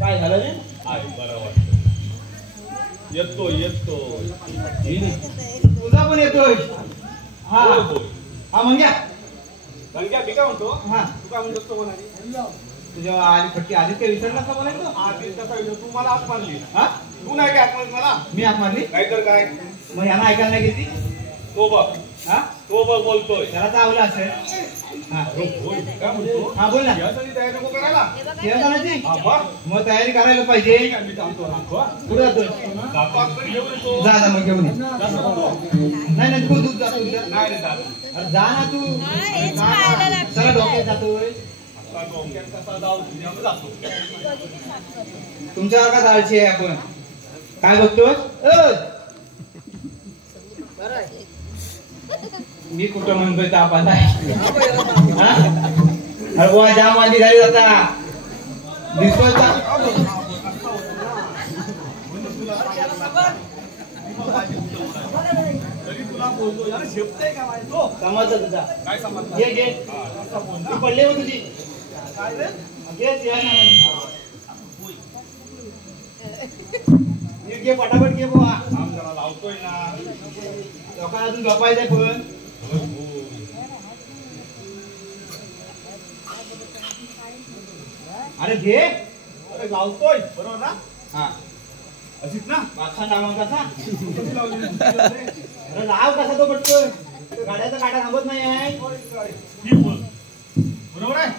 काय झालं रे? आहे बरं वाटतं. येतो येतो. तुझा पण येतोय. हा हा मंग्या गंग्या मी काय म्हणतो? हा तू काय म्हणतो तो म्हणाली? तुझ्या आली फटकी आधीच काही विसरला का बोलायचं? आधी कसा विचार तू मला हात मारली. हा तू नाही काय हात मारली मला? मी हात मारली? नाहीतर काय? मग यांना ऐकायला नाही घेतली? तो बघ. हा तो बघ बोलतोय. त्याला चावलं असेल. हा बोल काय म्हणतो? हा बोल ना. यासाठी तयारी नको करायला. जेवणाची हा बघ. मग तयारी करायला पाहिजे. ठीक आहे मी थांबतो राखो. कुठं जातोय? जातो आतमध्ये घेऊन येतो. जा जा मग घेऊन ये. जातो नको. नाही नाही तू दूध जातो उद्या. नाही रे जात. अरे जा ना तू. चला डॉक्टर जातोय. आता डोक्यात कसा जाऊ तुझ्याकडे जातो. तुमच्यावर का जायची आहे आपण? काय बघतोय? मी कुठं म्हणतोय ताप आलाय? अरे बुवा जाम वाली झाली जाता दिसतोय का? तरी तुला बोलतो यार शेपतय का माहिती तो? समजलं तुझा. काय समजलं? घे घे. ती पडली हो तुझी. काय रे? घे घे पटापट घे बुवा. काम जरा लावतोय ना. लोकांना अजून झोपायचंय पण. अरे घे. अरे लावतोय बरोबर ना? हा अशीच ना? बादशा नामा कसा? कशी लावली? अरे लाव कसा तो पटतोय? गाड्याचा काटा थांबत नाही आहे. ठीक बोल. बरोबर आहे?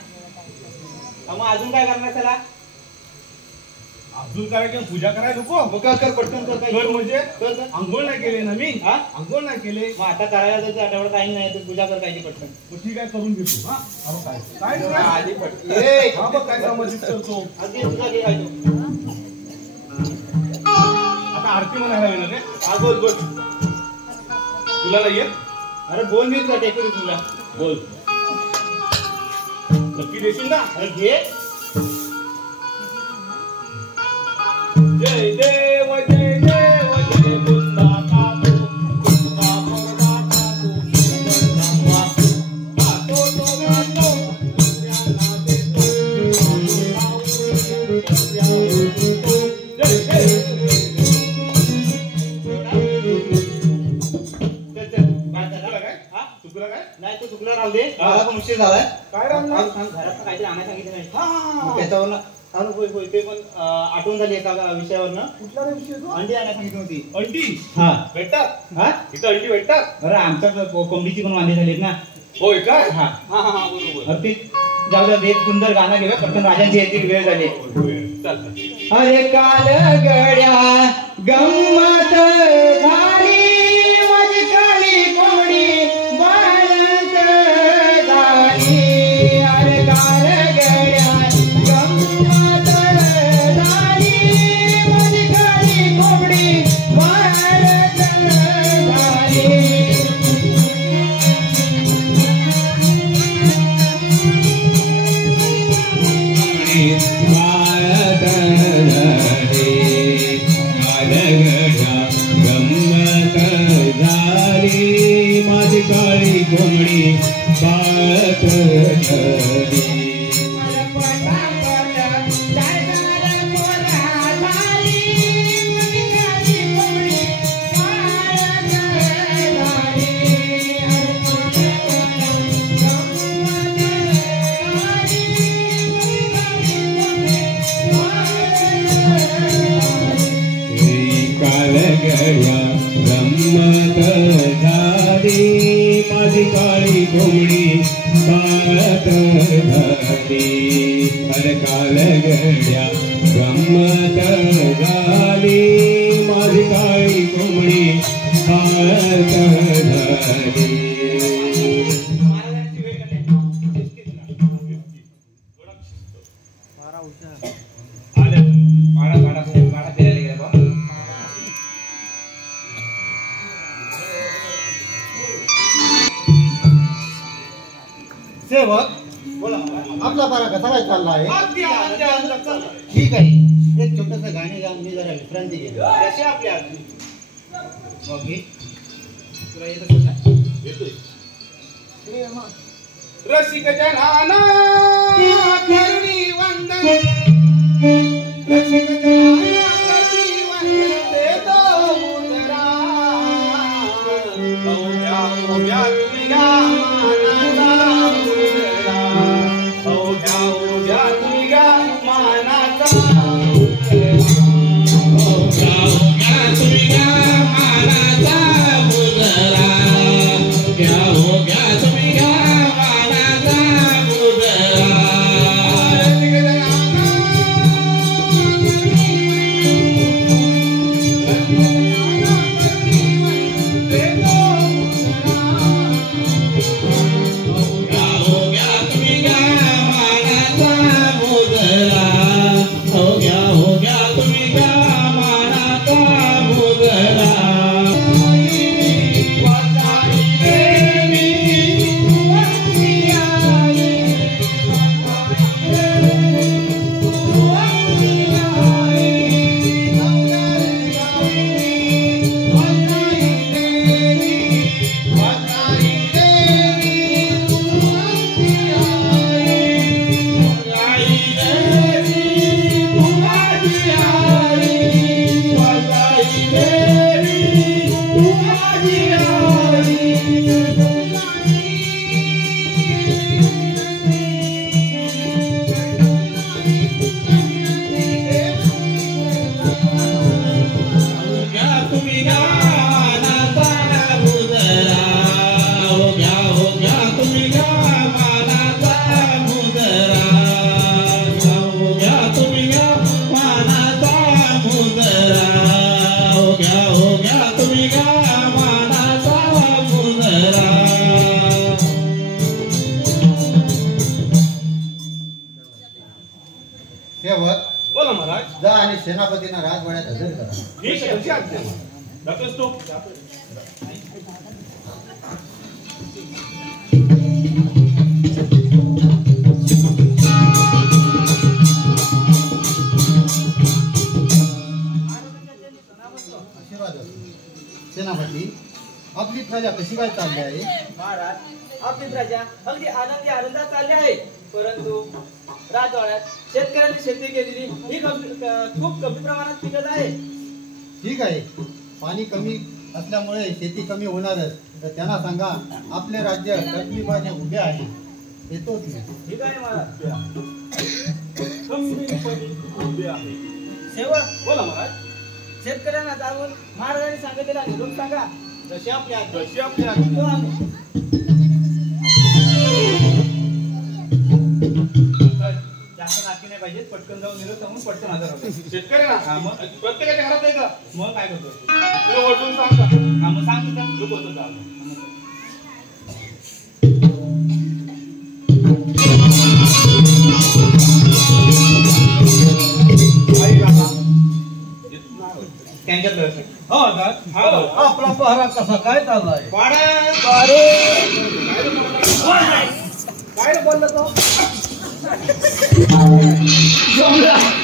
मग अजून काय करणार त्याला? अब्दुल करायची पूजा करायला नको. मग काय कर पटकन कर काय कर म्हणजे कर. आंघोळ नाही केले ना मी. हा आंघोळ नाही केले. मग आता करायला जायचं आठवडा टाइम नाही तर पूजा कर काय पटकन. मग ठीक आहे करून घेतो. हा अहो काय काय रे? आधी पटकन ए हा बघ काय समजित करतो. आधी तुझा घे काय तो. आता आरती म्हणायला येणार रे. हा बोल बोल. तुला नाही येत? अरे बोल मी तुला टेकू तुला. बोल. नक्की देशील ना? अरे घे. जय देव जय देव जय बुद्धा कामो बुद्धा मोरडा कामो बुद्धा कामो तो गातो दुसऱ्याला देतो जय जय चल काय? हा चुकलं काय? नाही तो चुकला राहू दे. मला पण उशीर झालाय. काय राहणार? घरात काहीतरी आणायला सांगितलं नाही. हा त्याच्यावरनं होय होय ते पण आठवण झाली एका विषयावरनं. कुठला रे विषय तो? अंडी आणायला सांगितली होती. अंडी हा भेटतात? हा इथं अंडी भेटतात? अरे आमच्या कोंबडीची पण वांदे झालीत ना. होय काय? हा हा हा बरोबर. अरे ती जाऊ द्या एक सुंदर गाणं घेऊया पटकन राजांची यायची वेळ झाली. चालतं. अरे काल गड्या गंमत झाली माझी काळी कोंबडी बाळंत झाली. अरे काल गड्या गंमत झाली माझी काळी कोंबडी बाळंत झाली. माझी काळी कोंबडी बाळत झाली. काल गड्या गंमत झाली माझी काळी कोंबडी बाळत झाली. अरे काल गड्या गंमत झाली माझी काळी कोंबडी बाळत झाली. हे बघ बोला आपला पारा कसा काय चालला आहे अगदी आनंदात चाललाय. ठीक आहे एक छोटस गाणे गाऊन मी जरा विश्रांती घेतो कशी आपली आरती ओके तुला येत असेल ना येतोय रसिक जनाना करुणी वंदन रसिक जनाना करुणी वंदन देतो मुद्रा ओव्या ओव्या तुझ्या मानाचा मुद्रा ओव्या ओव्या तुझ्या मानाचा बोला महाराज जा आणि सेनापतींना राजवाड्यात हजर करा ठीक आहे कशी आज्ञा जातोस तू आशीर्वाद असो. सेनापती आपली प्रजा कशी काय चालली आहे महाराज आपली प्रजा अगदी आनंदात चालली आहे परंतु राजवाड्यात शेतकऱ्यांनी शेती केलेली ही खूप कमी प्रमाणात पिकत आहे ठीक आहे पाणी कमी असल्यामुळे शेती कमी होणारच तर त्यांना सांगा आपले राज्य तकलीफाने उभे आहे येतोच नाही ठीक आहे महाराज उभे आहे सेवक बोला महाराज शेतकऱ्यांना जाऊन महाराजांनी सांगितलेला निरोप सांगा जशी आपली आज्ञा जशी आपली आज्ञा तो आम्ही जास्त नाटकी नाही पाहिजे पटकन जाऊन निरोप सांगून पटकन हजर होतो शेतकऱ्यांना मग प्रत्येकाच्या घरात आहे का मग काय करतो तुला ओळखून सांग का हा मग सांग तुझं तू कोणतं सांग त्यांच्यात हो आपला पहरा कसा काय चाललाय काय बोलला तो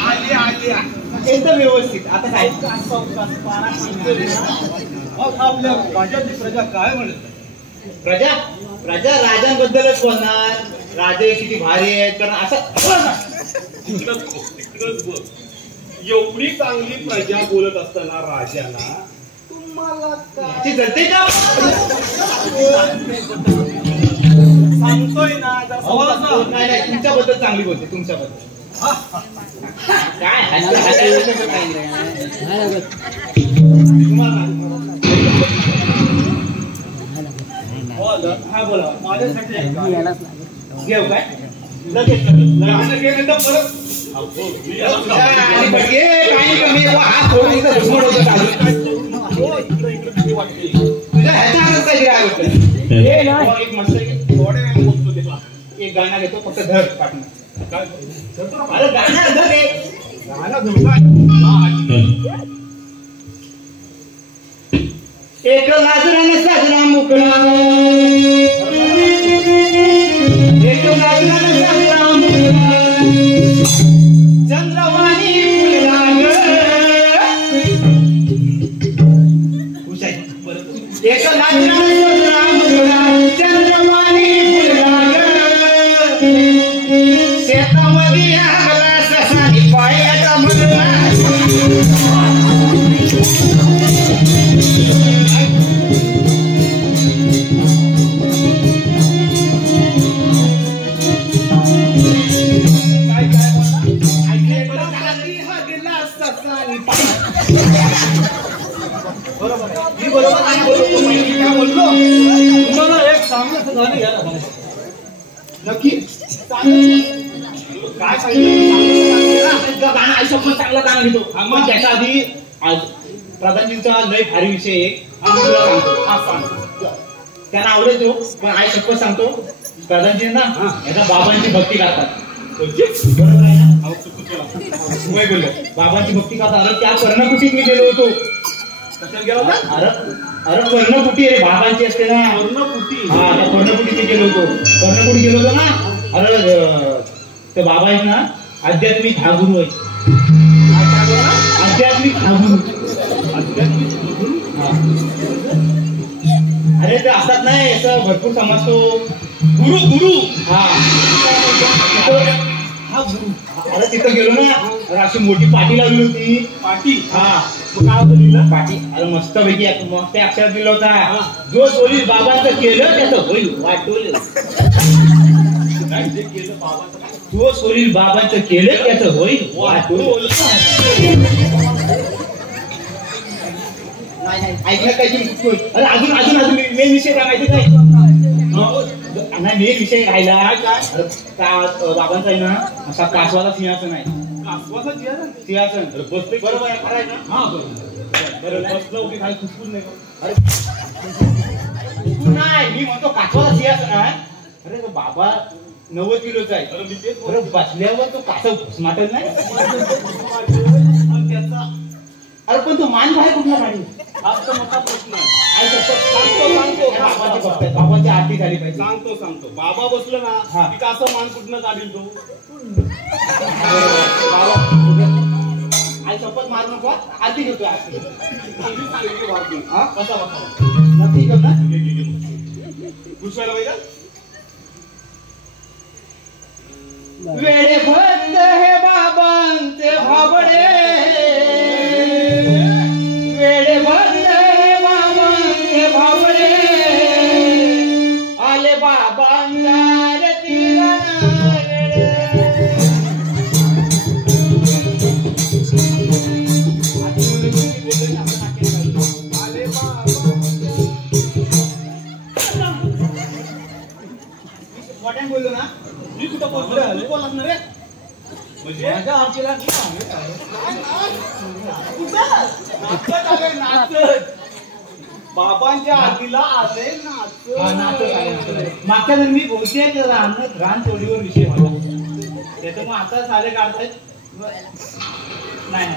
आली एकदम व्यवस्थित आता काय मग आपल्या राज्याची प्रजा काय म्हणत प्रजा प्रजा राजांबद्दलच बोलणार राजे किती भारी आहेत कारण असं तिकडच बघ एवढी चांगली प्रजा बोलत असताना राजाला तुम्हाला ती जळते का सांगतोय ना नाही नाही तुमच्याबद्दल चांगली बोलते तुमच्याबद्दल काय हा बोला माझ्यासाठी घेऊ काय लगेच लग्न केलं तर परत पाणी कमी हा थोडा तुझ्या ह्याच्या काय एक मस्त थोडे वेळ बोलतो तेव्हा एक गाणं घेतो फक्त धर पाठवून काय अरे गाणं धर रे गाणं धुडका एक लाजराने साजरा मोकळा एक एक नाचला चंद्रवाणी फुलला ग शेतामध्ये आगला ससानी पायाचा मधला बरोबर आहे. मी बरोबर नाही बोलतो. मी काय बोललो तुम्हाला एक चांगलं गाणं घ्यायला सांगितलं. नक्की काय सांगितलं गाणं आयुष्यात चांगलं गाणं घेतो मग त्याच्या आधी आज प्रधानजींचा लय भारी विषय आहे आम्ही तुला सांगतो हा सांग त्यांना आवडतो पण आई शपथ सांगतो प्रधानजी ना याचा बाबांची भक्ती करतात बरोबर आहे ना बोललो बाबांची भक्ती करतात अरे त्या कर्णकुटीत मी गेलो होतो कशाला गेला होता? अरे कर्णकुटी अरे बाबांची असते ना कर्णकुटी हा त्या कर्णकुटीत मी गेलो होतो कर्णकुटी गेलो होतो ना अरे ते बाबा आहेत ना आध्यात्मिक हा गुरु आहेत आध्यात्मिक हा गुरु अरे ते असतात नाही असं भरपूर समजतो गुरु गुरु हा गुरु अरे तिथं गेलो ना अरे अशी मोठी पाटी लावली होती पाटी हा काय होतं लिहिलं पाटी अरे मस्त पैकी मोठ्या अक्षरात दिलं होता जो सोली बाबांचं केलं त्याचं होईल वाटवलं काय जे केलं बाबाचं काय जो सोलील बाबांचं केलं त्याचं होईल वाटवलं ऐकलं काही अरे अजून अजून अजून मेन विषय काय माहिती काय नाही मेन विषय राहिला बाबांचा आहे ना असा कासवाचा सिंहासन आहे कासवाचं सिंहासन बसते बरोबर आहे खरं आहे ना हा बरोबर बसलं उभी काही खुसखुस नाही का? अरे नाही मी म्हणतो कासवाचा सिंहासन आहे अरे तो बाबा 90 किलोचा आहे अरे मी तेच अरे बसल्यावर तो कासव घुसमाटत नाही आणि त्याचा अरे पण तो मान बाहेर कुठला काढी हाच तर मोठा प्रश्न आहे. आई सांगतो बाबाची भक्त आहे. बाबाची आरती झाली पाहिजे सांगतो बाबा बसलं हा. ना की असं मान कुठनं काढील तो बाबा आई शपथ मारू नको आरती घेतो आरती चांगली सांगितली वागून. हा बसा बसा नक्की घेऊ ना पुसवायला पाहिजे वेडे भक्त हे बाबांचे भाबडे वेडे भक्त हे बाबांचे भाबडे आले बाबांच्या आरतीला आले मोठ्याने बोललो ना मी कुठं बोलतो तू बोलत ना रे म्हणजे माझ्या आरतीला नाचत आले नाचत बाबांच्या आरतीला आले नाचत मागच्या जर मी बहुतेक रान चोरीवर विषय होता त्याच्यामुळे आता सारे काढतायत नाही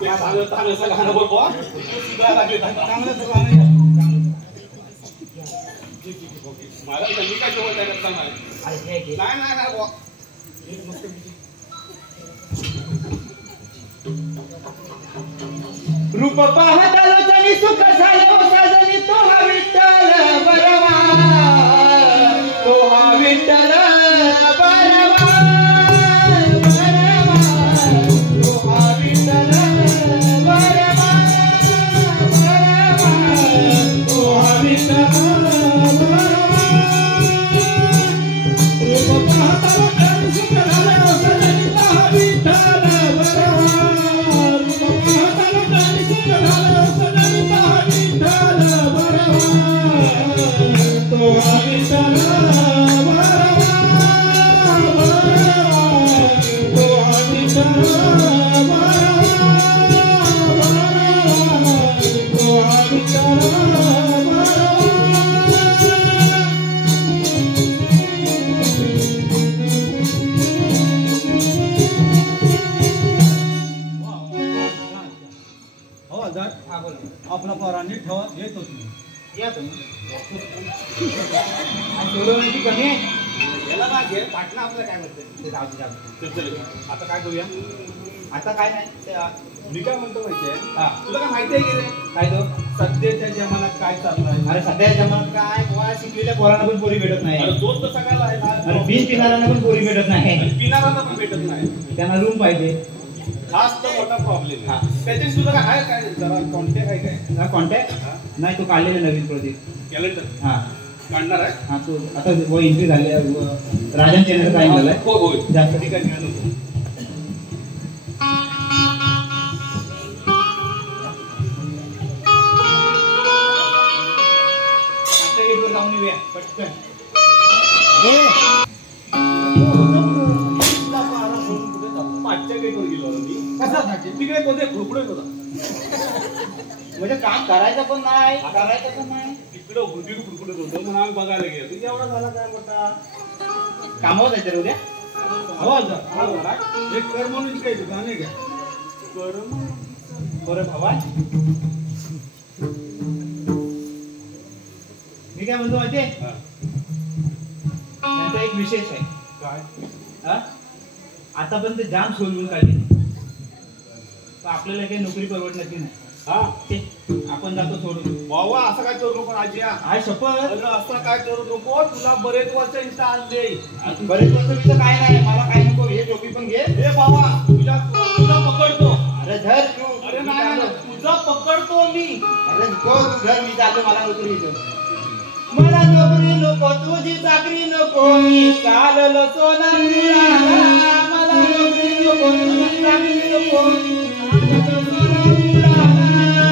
त्या चांगलं गाणं बघ बुवा. सुधारायला लागले. चांगलं सगळं नाही. मला त्यांनी काय जवळ द्यायला सांगा. अरे हे घे. नाही बुवा. रूप पाहतालो तरी सुख झालो साजनी तो हा विठ्ठल बरवा तो हा विठ्ठल बरवा तो हा विठ्ठल बरवा तो हा विठ्ठल रूप पाहतालो तरी सुख झालो साजनी तो हा विठ्ठल आपला पोरांनी ठेवा येत होती या तुम्ही सोडवण्याची कमी आहे याला ना घे पाटणा आपलं काय म्हणते ते जाऊ दे. चल आता काय करूया आता काय नाही मी काय म्हणतो माहितीये हा. तुला काय माहिती आहे की रे काय तो सध्याच्या जमान्यात काय चाललंय अरे सध्या जमान्यात काय पोहा शिकलेल्या पोरांना पण पोरी भेटत नाही अरे तोच तर सगळ्याला आहे अरे ना. बीज पिणाऱ्यांना पण पोरी भेटत नाही आणि पिणाऱ्यांना पण भेटत नाही त्यांना रूम पाहिजे हाच तर मोठा प्रॉब्लेम हा. आहे त्याच्याशी तुला काय आहे काय जरा कॉन्टॅक्ट आहे काय हा कॉन्टॅक्ट नाही तो काढलेला नवीन प्रोजेक्ट कॅलेंडर हा काढणार आहे हा तो आता एंट्री झाली राजन चॅनलचं काय झालंय हो हो जास्त ठीक आहे काय नको. आमच्या गेटवर जाऊन येऊया पटकन मागच्या गेटवर गेलो होतो मी कशासाठी तिकडे कोणते खुरपुडे होता म्हणजे काम करायचं पण नाही करायचं पण नाही तिकडं खुरपुडत होतं म्हणून आम्ही बघायला गेलो तुझ्या एवढा झाला काय मोठा कामावर जायचं रे उद्या आवाज जरा एक कर म्हणून काय गाणे घ्या कर बरं भावा मी काय म्हणतो माहितीये त्यांचा एक विशेष आहे काय हा? आतापर्यंत जाम सोडून काढली तर आपल्याला काही नोकरी परवडण्याची नाही हा ते आपण जातो सोडून बाबा असं काय करू नको आजी आहे शपथ अरे असं काय करू नको तुला बरेच वर्ष इथं आणले बरेच वर्ष मी तर काय नाही मला काय नको हे टोपी पण घे हे बाबा तुला पकडतो अरे धर तू अरे नाही तुझा पकडतो मी अरे नको तू घर मी जातो मला नोकरी इथं मला नोकरी नको तुझी चाकरी नको मी चाललो सोना मुलाला मला नोकरी नको तुझी चाकरी नको मी चाललो सोना मुलाला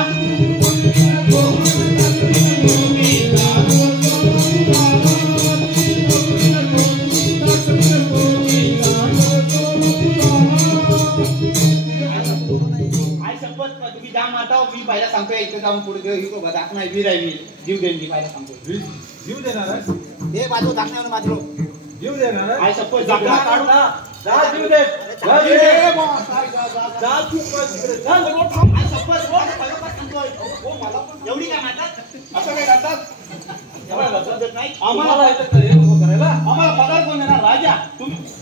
तुम्ही जाम आता मी पहिला सांगतोय इथं जाऊन पुढे नाही वीर आहे मी जीव देईन मी पहिला सांगतोय जीव देणार आहे हे बाजू दाखण्यावर बाजू जीव देणार आहे आय सपोज जा काढू ना जा जीव दे जा जीव दे जा तू पण तिकडे जा आय सपोज सांगतोय हो मला पण एवढी काय म्हणतात असं काय करतात एवढा समजत नाही आम्हाला येतं का हे नको करायला आम्हाला पगार कोण देणार राजा तुम्ही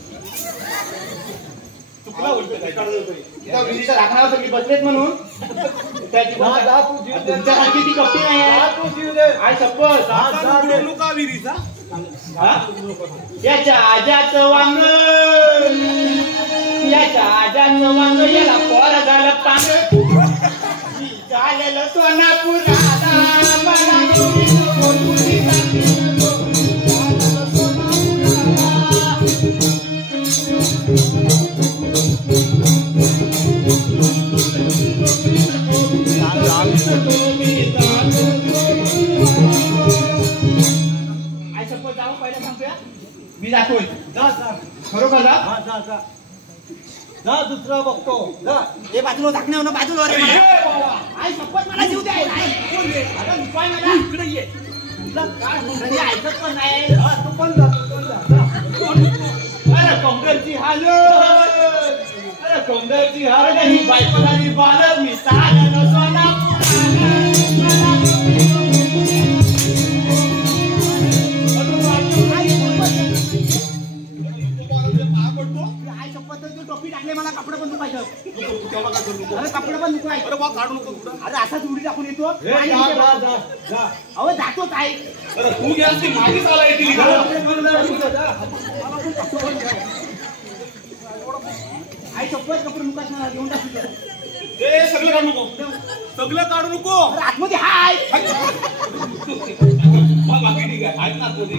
तुला उलट काय त्या विहिरीच्या दाखण्यावर सगळी बसलेत म्हणून त्याची जा तू जीव दे तुमच्यासारखी ती कपटी नाही जा आहे तू जीव दे आय सपोज आता उडू नका विहिरीचा याच्या आजाचं वांग याच्या आजाचं वांग याला पोर झालं पांग झालेलं सोनापुराला मला नोकरी नको, तुझी चाकरी नको. झालेलं आय सपोज जाऊ पहिलं सांगतोय मी जातोय जा जा खरोखर जा हा जा जा जा दुसरा बघतो जा हे बाजूला दाखण्यावर बाजूला रे मला. आई शपथ मला जीव द्याय अरे उपाय मला इकडे ये तुला काय म्हणतो ऐकत पण नाही हा, तू पण जा तू पण जा अरे कोंगरची हालत अरे कोंगरची हालत ही बायको झाली बालक मी चाललो सोना टोपी टाकले मला कपडे पण पाहिजे अरे कपडे पण नको अरे बा काढू नको कुठं अरे असाच उडी टाकून येतो ए, जा जा जा जा अहो जातो काय अरे तू गेला ती मागेच आला येतील आई शपथ कपडे मुकाच मला घेऊन टाकतो ए सगळं काढू नको सगळं काढू नको अरे आतमध्ये हाय मग बाकी ठीक आहे आहेत ना आतमध्ये.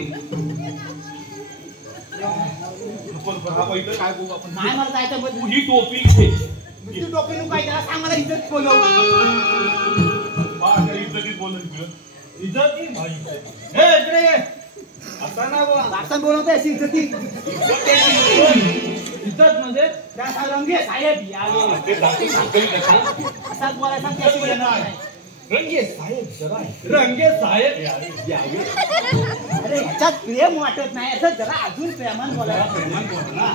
आपण हा पहिलं काय बघू आपण नाही मला जायचं पण तू ही टोपी घे तुझी टोपी नको काय त्याला सांग मला इज्जत बोलव माझ्या इज्जतीत बोलत इकडं इज्जत ही भाई हे इकडे ये असा ना बा वारसान बोलवतोय अशी इज्जती इज्जत म्हणजे त्या रंगे साहेब यावे ते जाती सांगतोय कसा असाच बोलायचा त्याशी येणार नाही रंगे साहेब जरा रंगे साहेब यावे अरे ह्याच्यात प्रेम वाटत नाही असं जरा अजून प्रेमान बोलायला प्रेमान बोल ना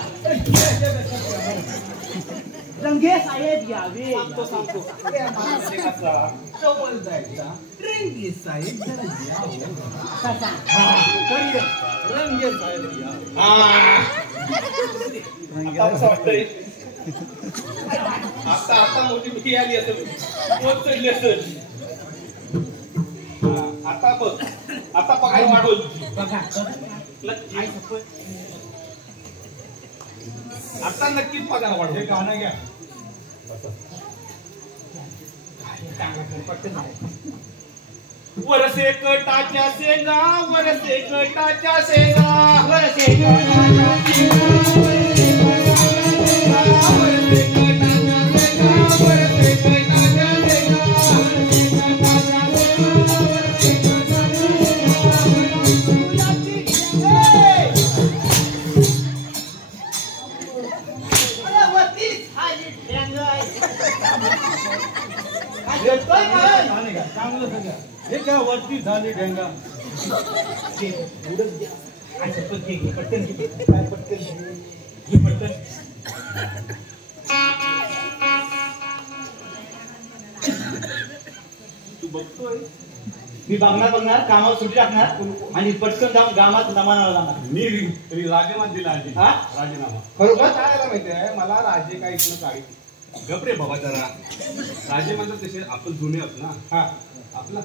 रंगे साहेब यावे सांगतो कसा जवळ जायचा रंगे साहेब जरा यावं असा सांग तर ये. रंगे साहेब यावे आता कसं वाटतंय आता आता मोठी मिठी आली असेल पोत चढली असेल आता बघ आता पगार वाढवल नक्की आता नक्कीच पगार वाढवल हे गाणं घ्या वरसे कटाच्या शेंगा वरसे कटाच्या शेंगा वरसे कटाच्या चांगलं सगळं हे काय वरती झाली ढेंगा पटकन तू बघतोय मी बघणार कामावर सुट्टी टाकणार आणि पटकन जाऊन गावात नमानाला जाणार. मी राजीनामा दिला आधी हा? राजीनामा खरोखर काय माहितीये मला राजे काय इथलं काढी गपरे बाबा जरा राजे म्हणतात तसे आपण जुने आहोत ना हा आपला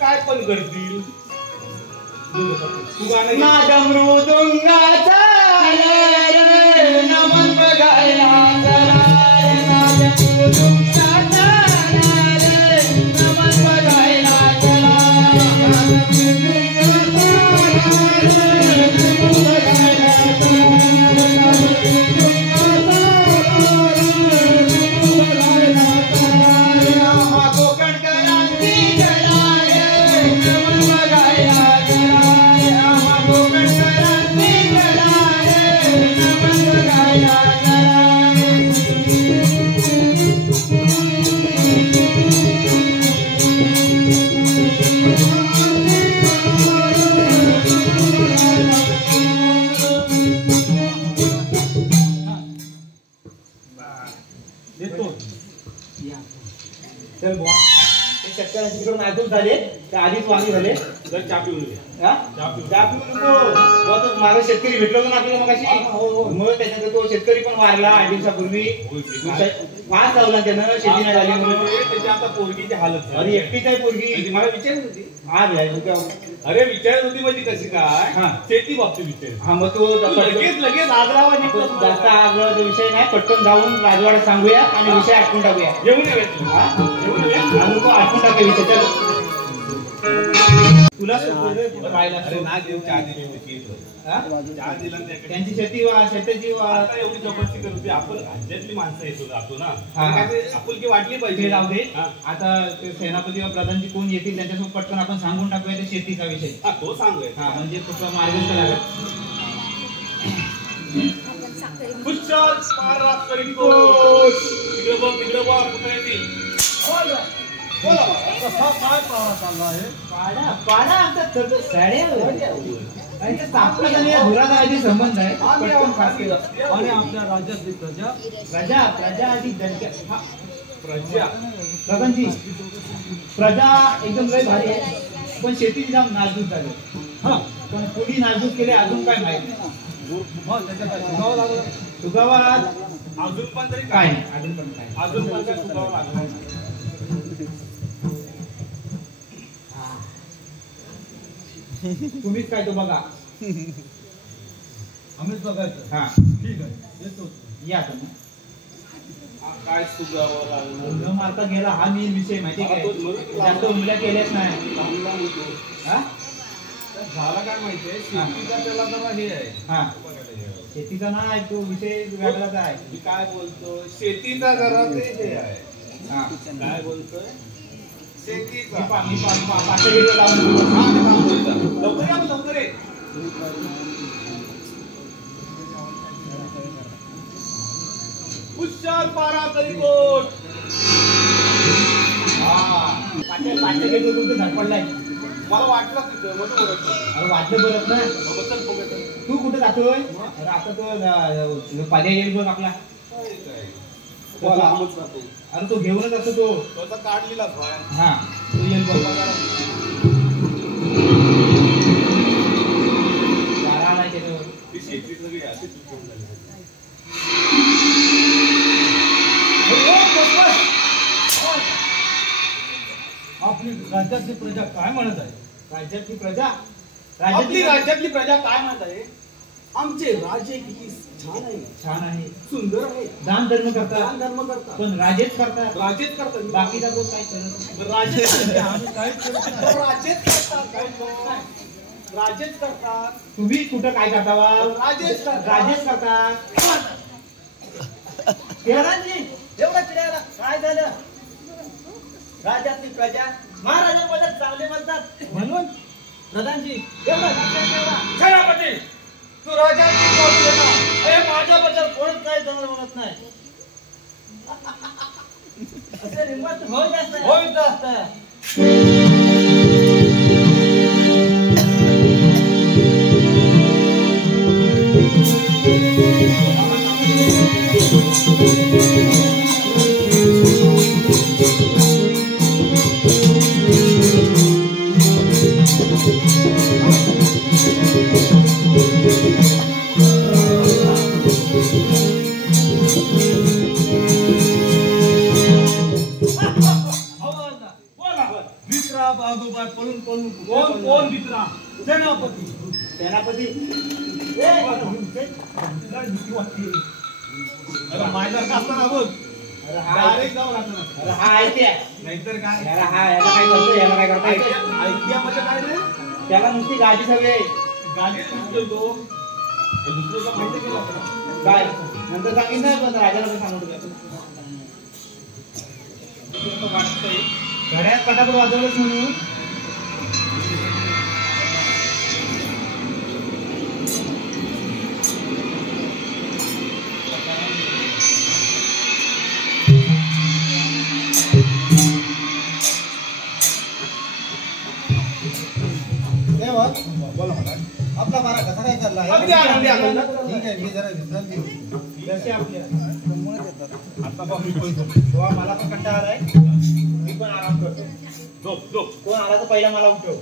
काय पण करतील तू गाणं माझा मृदुंगाचा नमन बघायला माझा मृदुंगाचा नमन बघायला शेतकऱ्यांकडून आजून झाले ते आधीच वाणी झाले जर चहा पिऊन घे. चहा पिऊ नको माझा शेतकरी भेटलो ना आपल्याला मगाशी मग त्याच्यानंतर तो शेतकरी पण वारला 8 दिवसापूर्वी फास लावला त्यानं शेती नाही झाली म्हणून त्याची आता पोरगीची हालत अरे एकटीच आहे पोरगी मला विचारत होती हा अरे विचारत होती म्हणजे कशी काय हा. शेती बाबतीत विचार हा मग तो लगेच आग्रावा जास्त आग्रहाचा विषय नाही पटकन जाऊन राजवाड्यात सांगूया आणि विषय आटकून टाकूया येऊन येऊया लोक आटकून टाकूया विषय तुला राहिला अरे ना देऊ चहा दिली होती चहा दिला त्यांची शेती शेताची आता एवढी जबरदस्ती करत होती आपण राज्यातली माणसं येतो जातो ना हा. आपुलकी वाटली ते पाहिजे जाऊ दे हा. आता ते सेनापती व प्रधानजी कोण येतील त्यांच्यासोबत पटकन आपण सांगून टाकूया ते शेतीचा विषय हा तो सांगूया हा म्हणजे कुठला मार्गस्थ लागेल खुशाल पारा करीत कोस तिकडे बघ कुठे येते काय पाहा चालला आहे पाडा आमचा सगळं साड्या संबंध आहे पटकन खास केलं. आणि आपल्या राज्यातली प्रजा अधिक दणक्या प्रजा गगनजी प्रजा एकदम लय भारी आहे पण शेती जाम नाजूक झाली हा पण पुढी नाजूक केले अजून काय माहिती सुगावात अजून पण तरी काय नाही अजून पण काय अजून पण काय सुधारावं लागलं तुम्हीच काय तो बघा आम्हीच बघायचं हा ठीक आहे येतो या तुम्ही काय सुधारावं लागलं न मारता गेला हा मी विषय माहिती काय जास्त उमल्या केल्याच नाही हा झाला काय माहितीये शेतीचा त्याला जरा हे आहे हा शेतीचा नाही तो विषय वेगळाच आहे मी काय बोलतो शेतीचा जरा ते हे आहे हा काय बोलतोय शेतीचा पाचशे किलो लावून लवकर या लवकर ये हुशार पारा कलिकोट पाचशे किलो तुमचं धडपडलाय मला वाटलं तिथं म्हणून ओळखलं. अरे वाटलं बरं ना बाबा चल बघूया. तू कुठे जातोय अरे आता तो पाद्या येईल बघ आपला तो लांबच जातो. अरे तो घेऊनच असतो तो तो आता काढलेलाच भाय हा तो येईल बघ चारा आलाय त्याच्यावर ती शेती सगळी अशीच विकून झाली. आपली राज्यातली प्रजा काय म्हणत आहे? राज्यातली प्रजा आपली राज्यातली प्रजा काय म्हणत आहे? आमचे राजे किती छान आहे, छान आहे, सुंदर आहे, दान धर्म करतात, दान धर्म करतात, पण राजेच करतात. राजेच करतात. बाकीचा कोण काय करत राजेच करतात. आम्ही काहीच करत नाही. राजेच करतात, काही करत नाही. राजेच करतात. तुम्ही कुठं काय करता बा? राजेच करतात. राजेच करतात. प्रधानजी एवढं चिडायला काय झालं? राज्यातली प्रजा महाराजांबद्दल चांगले म्हणतात म्हणून प्रधानजी एवढं लक्षात ठेवा. सेनापती, तू राजाची बोलू दे ना. हे माझ्याबद्दल कोणच काही चांगलं म्हणत नाही. असं हिंमत होत असतं. होईत असतं. विक्रा बागोबाद पळून पळून कोण कोण मित्रा? सेनापती. सेनापती माझ्या असताना बघ, अरे हा डायरेक्ट जाऊन असताना. अरे हा ऐकते. नाहीतर काय? याला काय करतो, याला काय करतो? ऐकिया म्हणजे काय रे? त्याला नुसती गाडी सवय. गाडी दिसतोय तो. दुसरं माहिती केलं आपल्याला. काय नंतर सांगितलं पण राजाला पण सांगतो वाटतंय घड्यात पटापट वाजवलंच म्हणून. तेव्हा आपला बारा कसा काय चालला आहे? अगदी आनंदी आनंद. ठीक आहे, मी जरा विश्रांती घेतो. जसे आपल्या आता बघ मी पण झोप. तेव्हा मला पण कंटाळा आलाय, मी पण आराम करतो. झोप झोप. कोण आला तर पहिला मला उठव.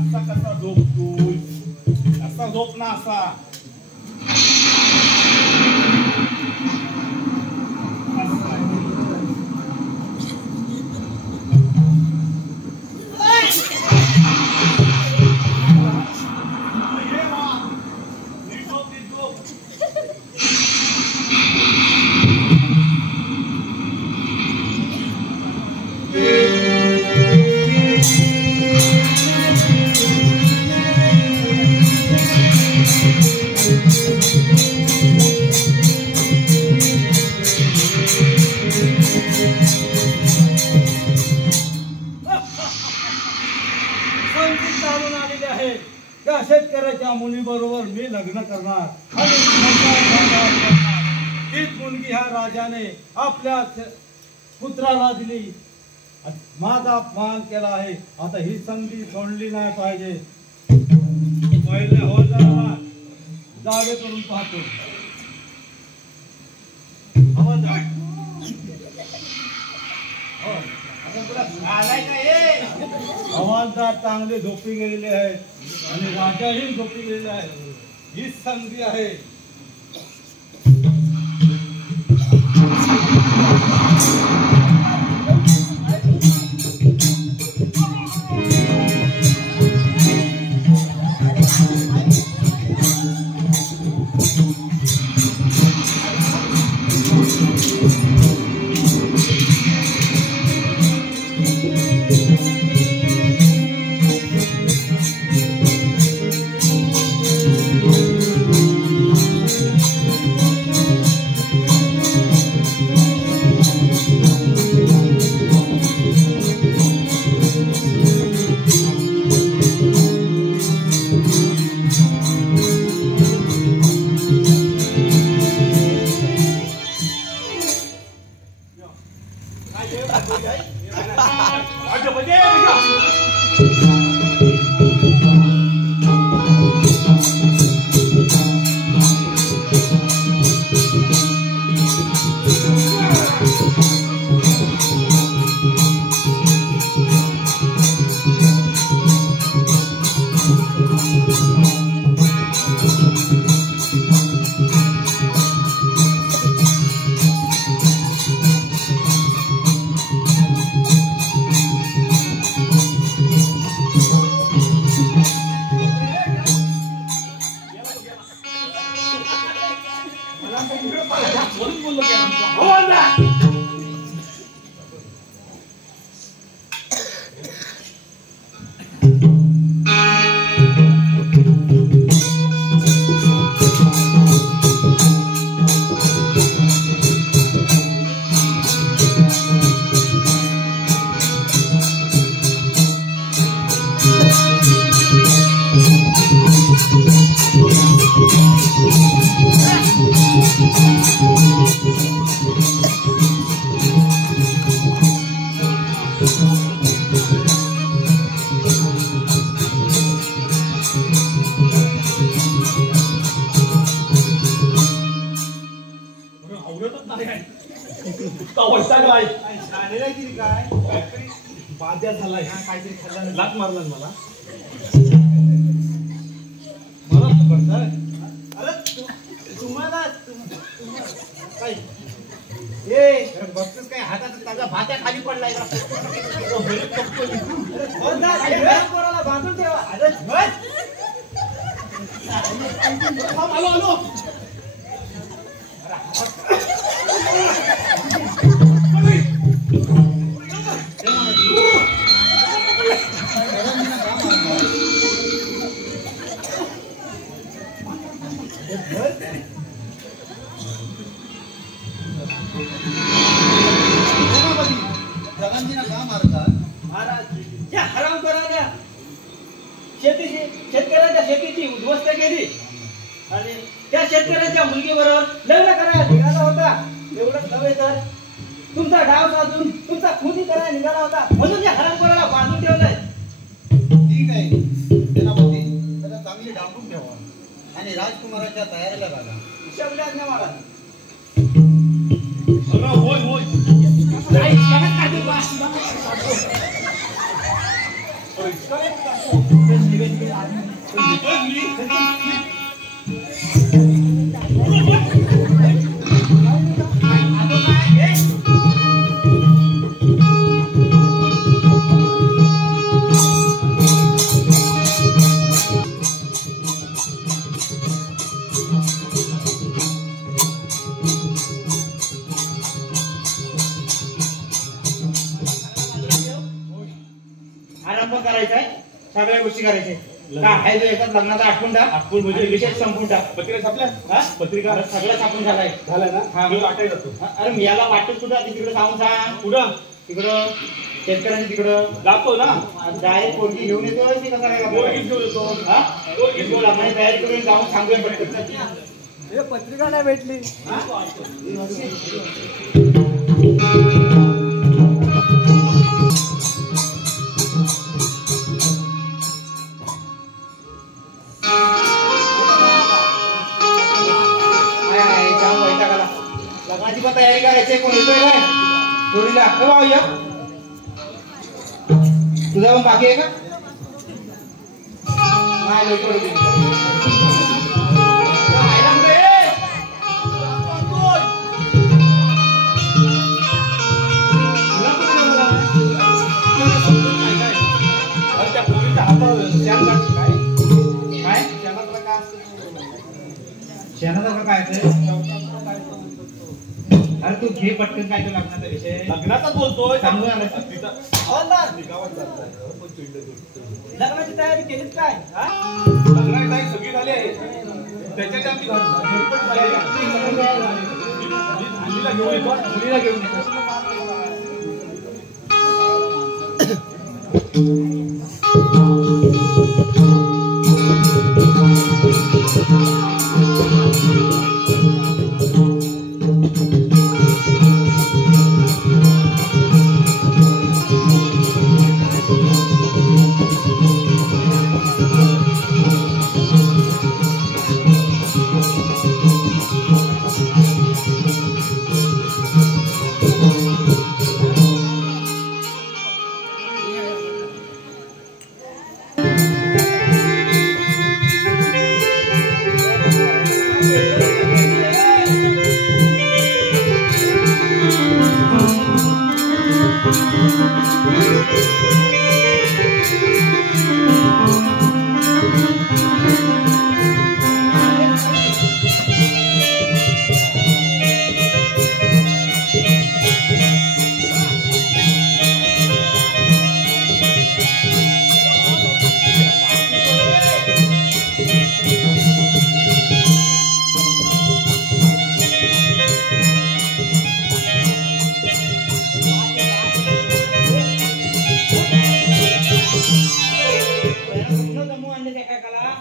असा कसा झोपतोय? असा झोप ना असा. संधी चालून आलेली आहे. त्या शेतकऱ्याच्या मुलीबरोबर मी लग्न करणार आणि संसार करणार. तीच मुलगी ह्या राजाने आपल्या पुत्राला दिली. माझा अपमान केला आहे. आता ही संधी सोडली नाही पाहिजे. पहिले हवालदाराला जागे करून पाहतो. हवालदार, हो, आता तुला आलाय का हे? हवालदार चांगले झोपी गेलेले आहेत आणि राजाही झोपी गेलेले आहेत. ही संधी आहे. इतका वैतागलाय. झालेला आहे की काय काहीतरी बाध्या झालाय. काहीतरी खाल्लं लात मारला मला. मला पकडताय. अरे तुम्हाला काय ए बघतोस काय हातात त्याचा भात्या खाली पडलाय का पोराला बांधून ठेवा. आलो आलो जगांजीना का मारतात? महाराज त्या हरामखोराने शेतकऱ्याच्या शेतीची उद्ध्वस्त केली आणि त्या शेतकऱ्याच्या मुलगीबरोबर लग्न करायला निघाला होता. एवढंच नव्हे तर तुमचा डाव साधून तुमचा खुनी करायला निघाला होता, म्हणून त्या हरामखोराला बांधून ठेवलंय. ठीक आहे सेनापती, त्याला चांगली डांबून ठेवा आणि राजकुमाराच्या तयारीला लागा. शब्दाज्ञा महाराज. होय होय. आरंभ करायचा आहे सगळ्या गोष्टी करायच्या काय आहे जो एकाच लग्नाचा आठवून टाक आठवून म्हणजे विशेष संपून टाक पत्रिका छापल्या. हा? पत्रिका अरे सगळं छापून झालाय झालाय ना. हा. मी वाटायला जातो. अरे मी याला वाटत कुठं आधी तिकडं सांगून सांग कुठं तिकडं शेतकऱ्यांनी तिकडं जातो ना. डायरेक्ट पोरगी घेऊन येतो की कसा काय पोरगीच घेऊन येतो. हा पोरगी घेऊन आम्हाला तयारी करून जाऊन सांगूया पटकन. हे पत्रिका नाही भेटली. लग्नाची पण तयारी करायची कोण येतोय काय जोडीला या तुझा पण बाकी आहे का नाही त्या पोरीच्या हातावर शेण काढ. काय शेणाचा काय अरे तू घे पटकन काय तो लग्नाचा विषय लग्नाचाच बोलतोय. सांगू ना तिथं हवालदार, गावात जातोय. पण चिडलं तू. लग्नाची तयारी केलीत काय? हा? लग्नाची तयारी सगळी झाली आहे. त्याच्यात आम्ही घरपट झाली आहे. मुलीला घेऊन येतो. मुलीला घेऊन येतो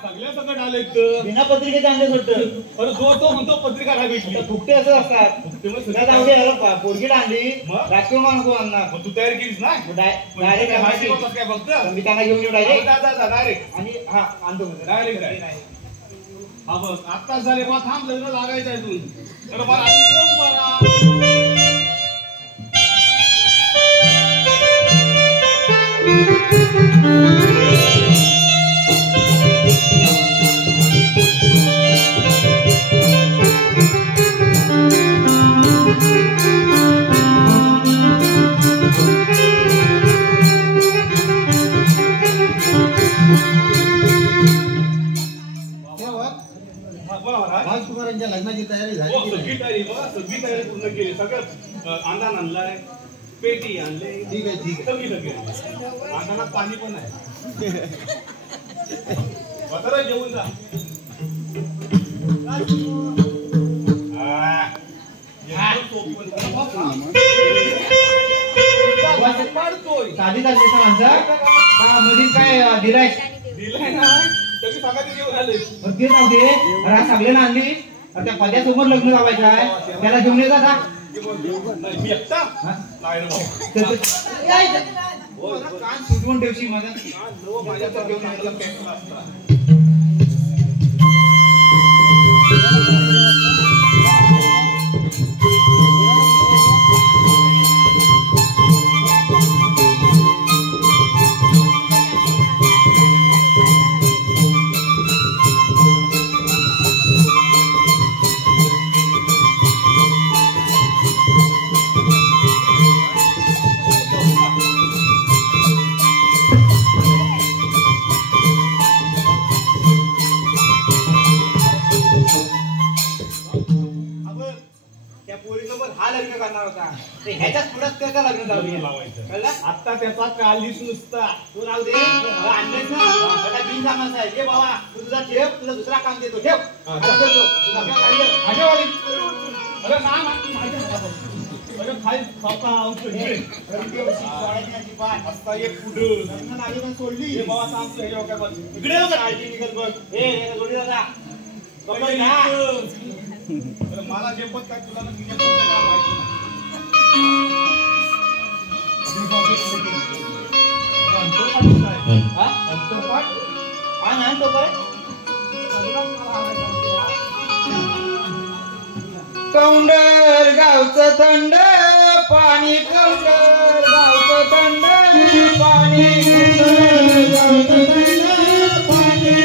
सगळ्या सगळं आलंय. बिना पत्रिकेचे अंडे सोडतं अरे जो तो म्हणतो पत्रिका नाही भेटली. फुकटे असं असतात ते मग तुला सगळं- जाऊ दे याला पोरगी आणली मग? राजकीय माणूस आणणार मग तू तयारी केलीस ना. डायरेक्ट माहिती होतं काय फक्त. मी त्यांना घेऊन येऊ डायरेक्ट डायरेक्ट आणि हा आणतो डायरेक्ट हा बस आत्ताच झाले बा. थांब लग्न लागायचं आहे तू. तर मला इकडे उभा राहा. अंधान आणलाय, पेटी आणले, ठीक आहे ठीक आहे. सगळी अंधानात पाणी पण आहे. बघा जेवून जा. साधी चालते माणसं का मध्ये काय दिलाय दिलाय ना तरी सांगा ते जेवण आले. ते जाऊ दे. अरे सगळ्यांना आणली त्या पद्यासमोर लग्न लावायचं आहे त्याला घेऊन येत आता. मी एकटा नाही रे भाऊ. कान सुटवून ठेवशी माझ्या माझ्या तर घेऊन आलेला पेटला असता. ह्याच्याच पुढंच त्याचं लग्न लावायचं. आता त्याचा कालीच नुसता. तू राहू दे आणलेच ना बिन कामाचा आहे. जे बाबा तू तुझा ठेव तुला दुसरा काम देतो ठेव. अरे खाली असता एक पुढं सोडली बाबा सांगतो इकडे जोडी दादा मला झेपत काय तुला माहिती. कौंडर गावचं थंड पाणी कौंडर गावचं थंड पाणी कौंडर गावचं थंड पाणी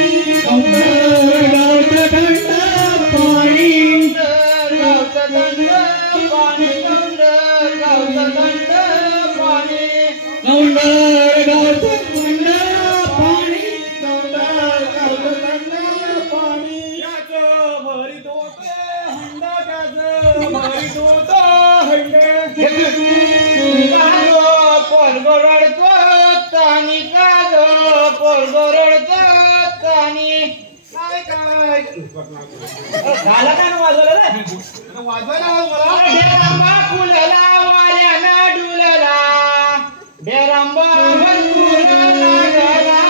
गावचं थंड पाणी कौंडर गावचं थंड पाणी कौंडर गावचं थंड पाणी कौंडर गावचं थंड पाणी याचं भरीत होते हंडाचं भरीत होतं पोरगोरडतो तानी कागो पोरगोरडतो तानी काय काय झाला का ना वाजवलं ना वाजवायला मला डेरंबा फुलला वाऱ्यानं डुलला डेरंबा फुलला लागला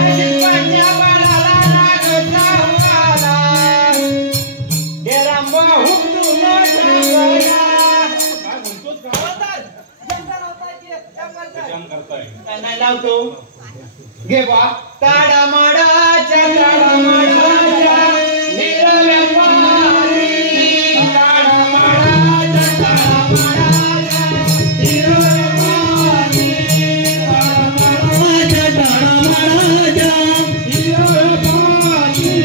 अजिबाच्या बाळाला लागला वाला डेरंबा हुकून टाकला. नाही लावतो घे बा ताडा माडाच्या हिरव्या पाणी ताडा माडाच्या हिरव्या पाणी ताडा माडाच्या हिरव्या पाणी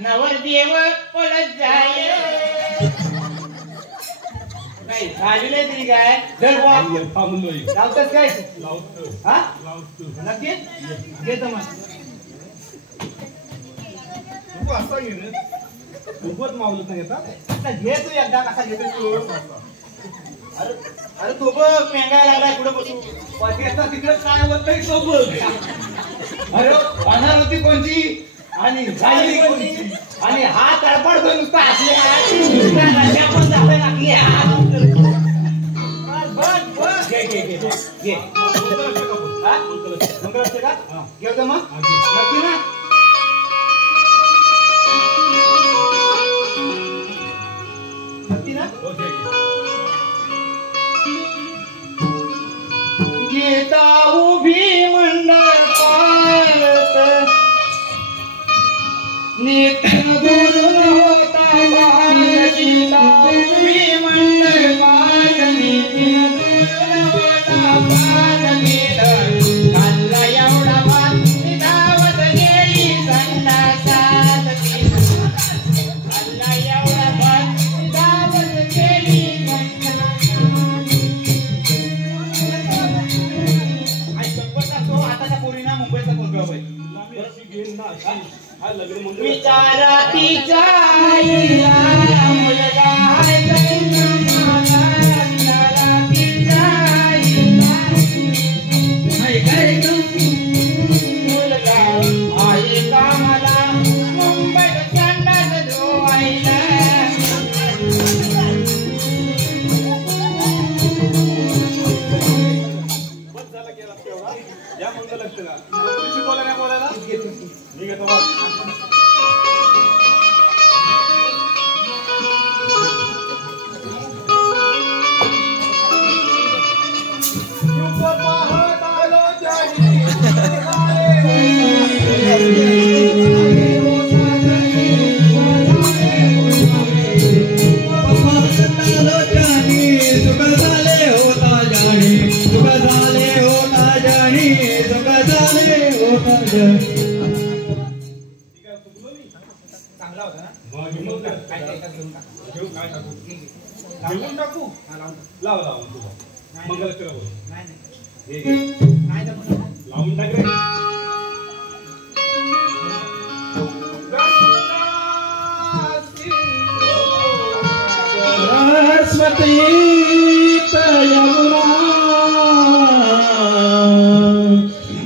नवरदेव पळत जाय नाही झालेलं तरी काय जर थांबलोय लावतात काय लावतो हा लावतो. नक्की घेतो मग तू असं घे रे. खूपच मावलत नाही आता. आता घे तू एकदा कसा घेतो तू अरे अरे तो बघ मेंगायला लागलाय पुढे बसू पाठीचा तिकडे काय होत नाही तो बघ. अरे होणार होती कोणची आणि झाली कोणची आणि हा तडपडतो नुसता आपले हात पण झाले आपले हात बस घे घे घे घे हा नंबर असते का घेऊ मग नक्की ना नक्की ना गीता उभी मंडपात नित्य गुरु होता बाल गीता उभी मंडपात नित्य गुरु होता बाल गीता खाल्ला एवढा भात धावत गेली संडासात लग्न मंगल विचारा तिच्या आईला मुलगा आहे जन्माला, विचारा तिच्या आईला आहे काय गं? मुलगा आहे कामाला, मुंबईत चालला धुवायला. बस झाला केला तेवढा या मंगल लग्नाला शिकवलं नाही बोलायला मी घेतो बघ. चांगला होता ना? मग घेऊन टाक. काय काय घेऊन टाक. घेऊ काय टाकू घेऊन टाकू लाव लाव तुझा मंगल लग्नाला बोल. नाही नाही हे घे. नाही जमलं. लावून टाक रे. सरस्वती यमुना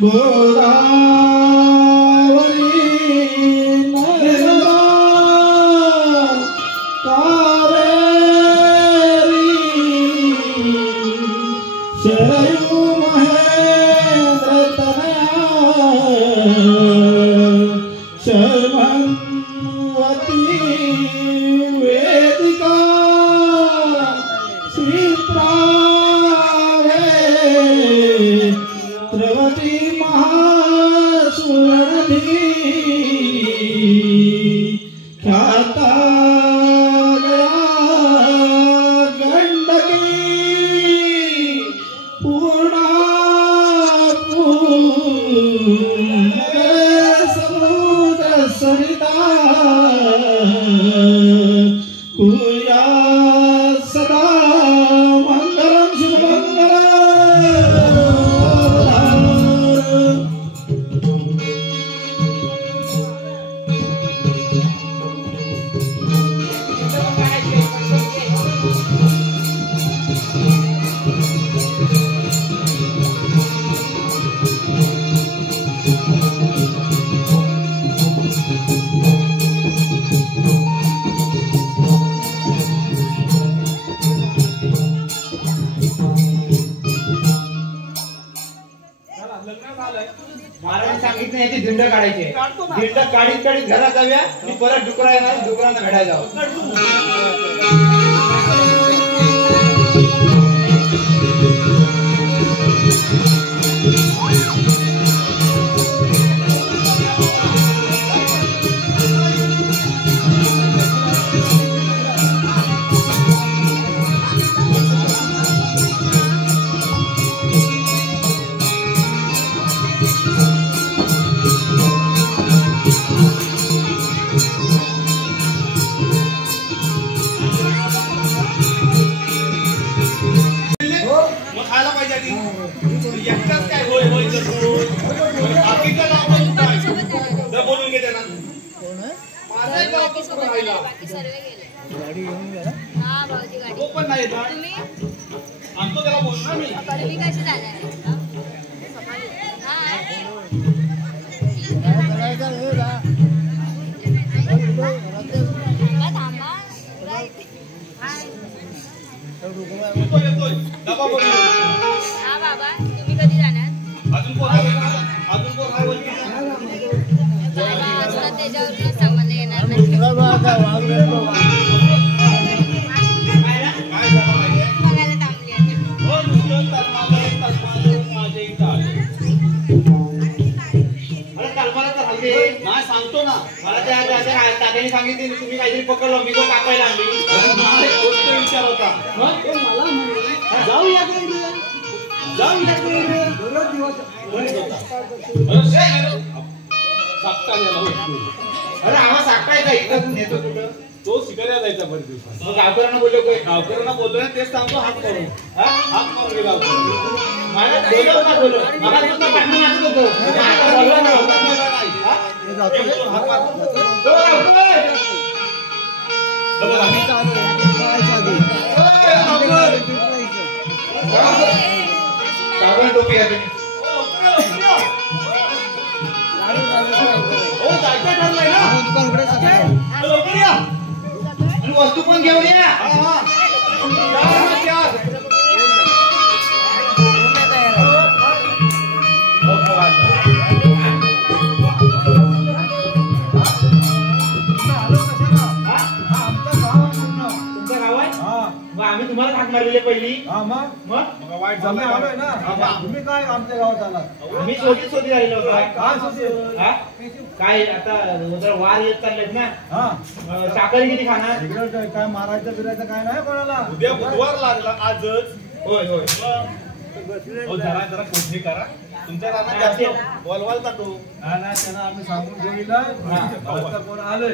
गोदावरी नर्मदा कावेरी शरयू महेंद्र शर्मन्वती वेदिका त्रवती महासुरनदी ख्याता गंडकी पूर्णा समुद्र सरिता कुर्या सदा मंगलम शुभमंगलम. महाराजांनी सांगितलं याची धिंड काढायची. काढतो ना. धिंड काढीत काढीत घरात जाऊया आणि परत डुकरा येणार, डुकरांना भेटायला जाऊ. मग खायला पाहिजे आधी. एकटाच काय होय होय करतो. बाकीचं नाव पण काय? जर बोलून घे त्यांना. माझा एक वापस करून राहिला. हा भाऊजी गाडी तो पण नाही येणार. तुम्ही आणतो त्याला बोल ना मी. मी कशी जाणार थांबा येतोय डबा बघ. हा बाबा तुम्ही कधी जाणार अजून कोण आहे? अजून कोण आहे बोल की? त्याच्यावरूनच सांगायला येणार नाही काय झालं माहितीये? बघायला थांबली आहे. हो नुसतं तसमालं माझ्या इथं आलं. अरे कल्पना तर हल्ली नाही सांगतो ना. मला त्या तात्याने सांगितले तुम्ही काहीतरी पकडलं, मी तो कापायला आणली. गोष्ट विचार होता. ते मला म्हणले, जाऊया का इकडे? जाऊया का इकडे? बरं दिवस गणित होता. साप्ताह नेला होता. अरे आम्हा साकायचा इकडून नेतो कुठं? तो शिकायला जायचा बरेच दिवसात. मग गावकऱ्यांना बोललो काय? गावकऱ्यांना बोललो ना तेच सांगतो हात करून. हात करून गेला होता. मला बोललो का बोललो? मला तुमचा पाठवून वाचत होतो. आता बोललो ना. नाही. टोपी घ्या तुम्ही. आणि वस्तू पण घेऊन या. तुमचं गाव आहे? मग आम्ही तुम्हाला हाक मारलेली पहिली. मग वाईट आम्ही आलोय ना. तुम्ही काय आमच्या गावात आलात? आम्ही शोधी राहिलो होतो. काय सोडते? हा? काय आता जरा वार येत चाललेत ना. हा साखर किती खाणार? इकडं काय मारायचं फिरायचं काय नाही कोणाला. उद्या बुधवार लागला आजच. होय होय. जरा जरा कोठे करा तुमच्या रानात जास्त बोलवाल टाकू. नाही त्यांना आम्ही सांगून ठेवलं कोण आलोय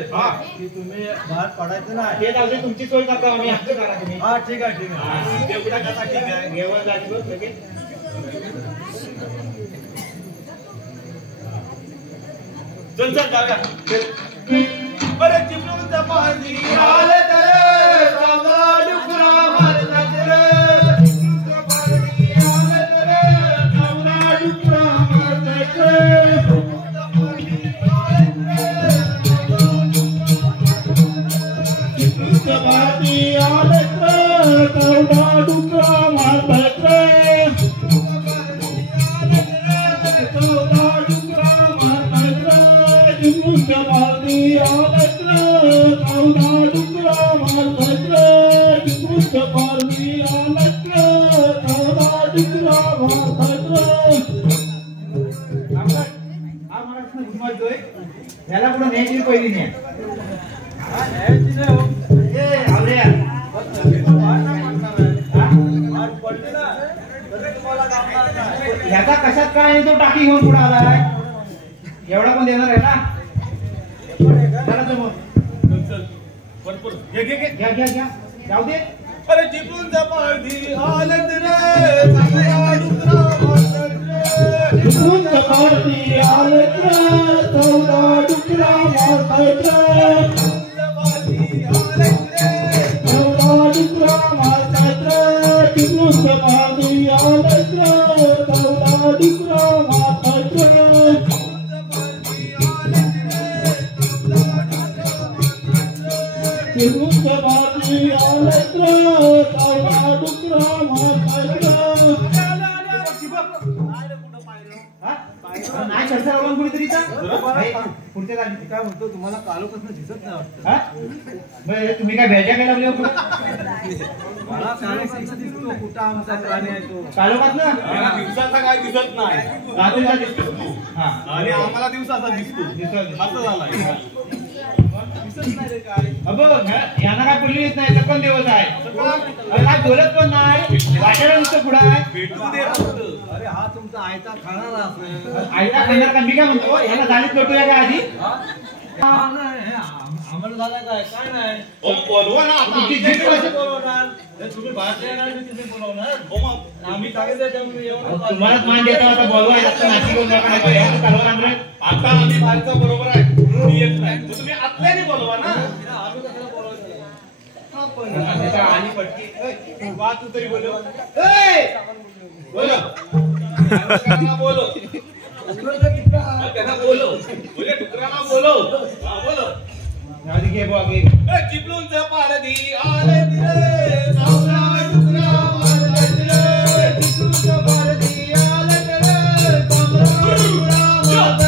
की तुम्ही बाहेर पडायचं नाही. ते जाऊ दे, तुमची सोय करतो आम्ही. आमचं करा तुम्ही. हा ठीक आहे ठीक आहे. तेवढा कसा ठीक आहे. जेवण झाली बघ लगेच. चल चल जाऊया. बरं चिपळूणचा पाणी आलं तर चांगला डुकरा मारला तर. चिपळूणचा पाणी आलं तर चांगला डुकरा मारला तर. चिपळूणचा पाणी आलं तर तेवढा डुकरा मारत रे. तेवढा डुकरा मारत रे. चिपळूणच्या पारधी आलत रे. तेवढा डुकरा मारत रे. चिपळूणच्या पारधी आलत रे. तेवढा डुकरा मारत रे. हा महाराष्ट्र घुमवतोय. याला पुढे न्यायची पहिली न्याय. न्यायची नाही हो. ए आवरे पडली ना तरी तुम्हाला कामणार नाही. ह्याचा कशात काय आहे तो टाकी घेऊन पुढे आलाय. एवढा पण देणार आहे ना. चला समोर. भरपूर घे घे घे. घ्या घ्या घ्या. जाऊ दे. अरे चिपळूणचा पाणी आलं रे चांगला डुकरा मारला रे. चिपळूणच्या पारधी आलत रे. तेवढा डुकरा मारत रे. तेवढा डुकरा मारत रे. चिपळूणच्या पारधी आलत रे. तेवढा डुकरा मारत रे. चिपळूणच्या पारधी आलत रे. तेवढा डुकरा मारत रे. हा? नाही चर्चा लावून कुणीतरी पुढच्या जागी. काय म्हणतो तुम्हाला कालोपासून दिसत नाही वाटतं. हा? बरं, तुम्ही काय भेटा केला लागले मला कालोपासून दिसतो कुठं आमचा प्राणी आहे तो. कालोखात ना. त्याला दिवसाचा काय दिसत नाही. रात्रीचा दिसतो. हा. आणि आम्हाला दिवसाचा दिसतो. असं झालंय. यांना काय पुढली येत नाही. पण दिवस आहे. काय बोलत पण नाही. वाटायला नुसतं पुढं आहे. भेटू दे फक्त. अरे हा तुमचा आयता खाणारा असेल. आईला खाणार का? मी काय म्हणतो याला झालीच लोटूया का आधी. आम्हाला झालं काय काय नाही. बोलवा ना आता. तुमची जीभ कशी बोलवणार? हे तुम्ही भाषा येणार मी तिथे बोलवणार. हो मग. आम्ही सांगितलं त्यामुळे एवढं तुम्हालाच मान देता आता बोलवा जास्त नाशिक बोलवा आता आम्ही बाहेरचा बरोबर आहे. तुम्ही येत नाही. मग तुम्ही आतल्याने बोलवा ना. आम्ही कशाला बोलवायचं. आणि पटकी वा तू तरी बोलो. बोलो. त्यांना बोलो. त्यांना बोलो. बोले डुकरांना बोलो. हा बोलो. आधी घे बुवा घे. चिपळूणचा पारधी आलं रे चांगला डुकरा मारला रे. चिपळूणचा पारधी आलं रे चांगला डुकरा मारला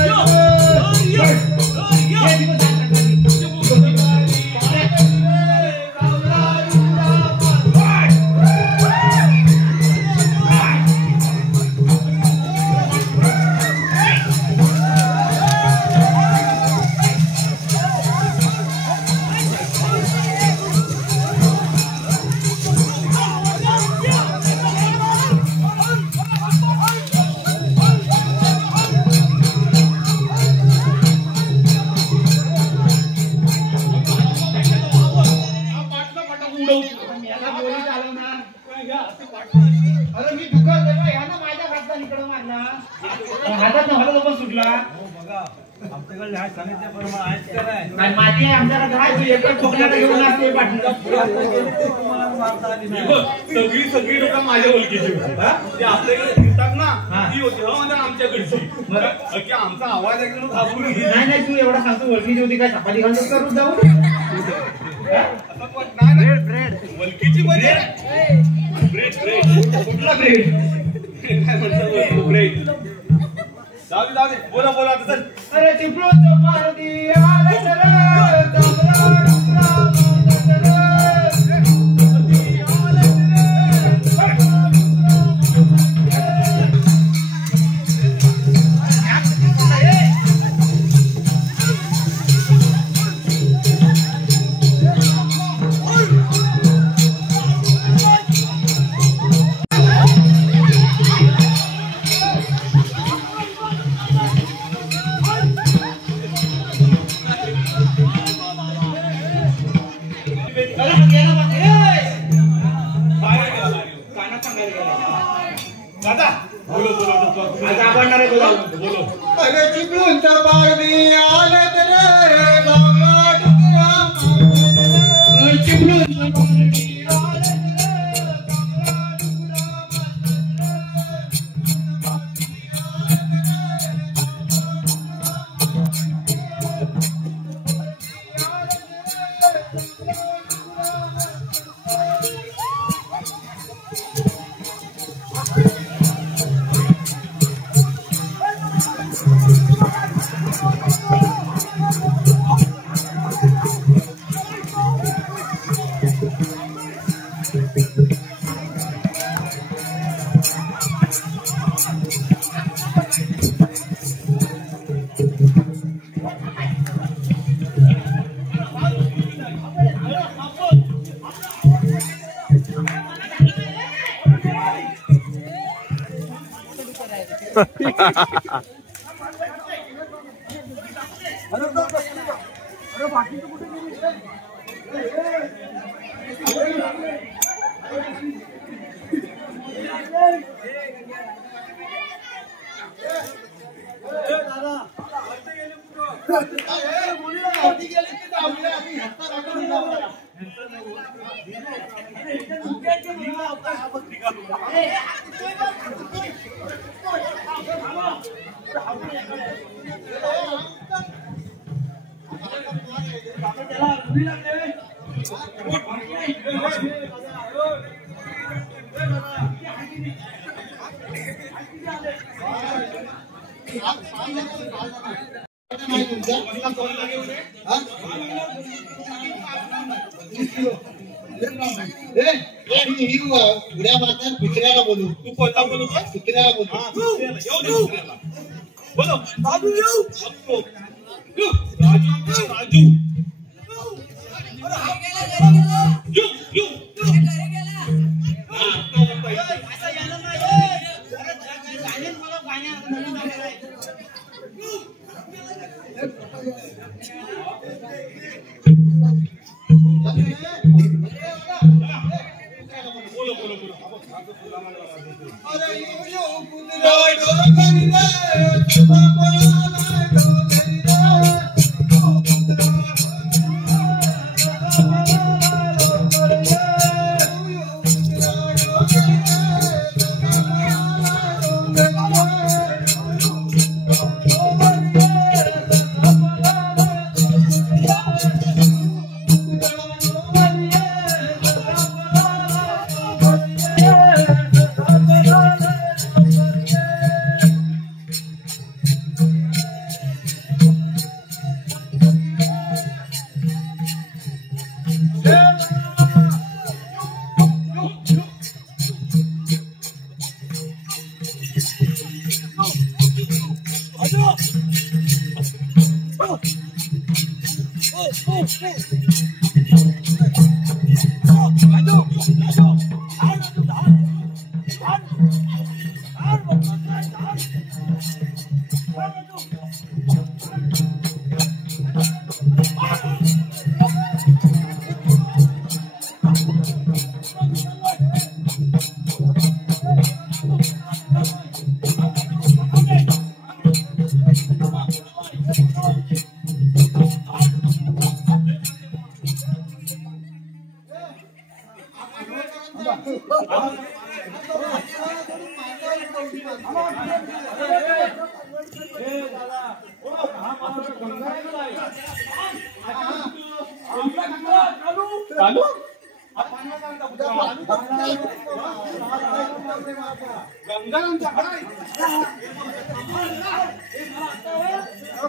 रे. अरे मी दुकान देवा ह्यानं माझ्या हातात इकडं मारला. हातात न हातात पण सुटला. हो बघा आमच्याकडे ह्या सांगितल्याप्रमाणे आहेत का नाही? आणि माती आहे आमच्याकडे काय तू एकच ठोकण्याला घेऊन असते पाठीचा तुम्हाला मारता आली नाही. सगळी लोक माझ्या ओळखीची होती. ते आपल्याकडे फिरतात ना ती होती म्हणजे आमच्याकडची. की आमचा आवाज ऐकून घाबरून गेली. नाही तू एवढा सांगतो ओळखीची होती काय चपाती घालतो करू जाऊ वलकीची मध्ये ब्रेड कुठला ब्रेड काय म्हणतात ब्रेड. जाऊ दे बोला आता चल. अरे चिपळूण चौपाटी आला अरे चिपळूणचा पारदी आला तर चिपळूणचा पारदी उड्या मारतात कुत्र्याला बोलू. तू कोणता बोलू कुत्र्याला बोलू. बोलो राजू राजू Come on. चालू गंगारामच्या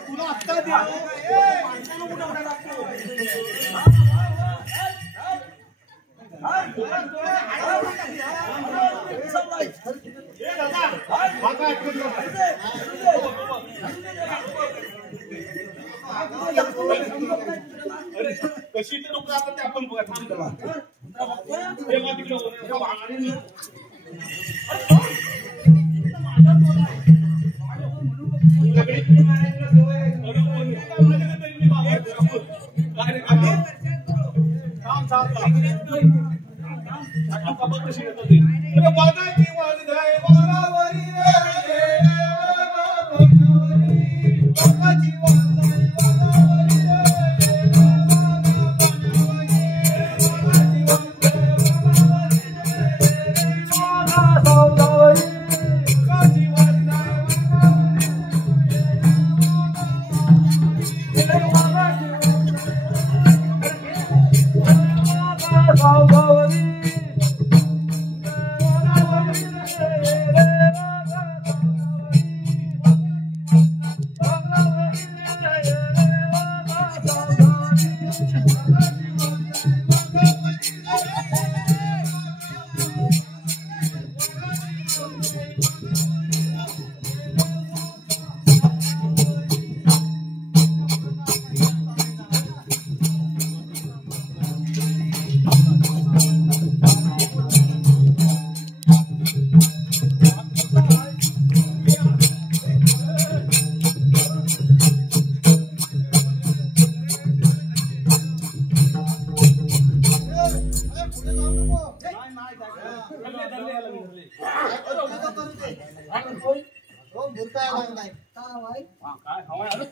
तुला आत्ता द्या कशी ते लोक आपण ते आपण बघा थांब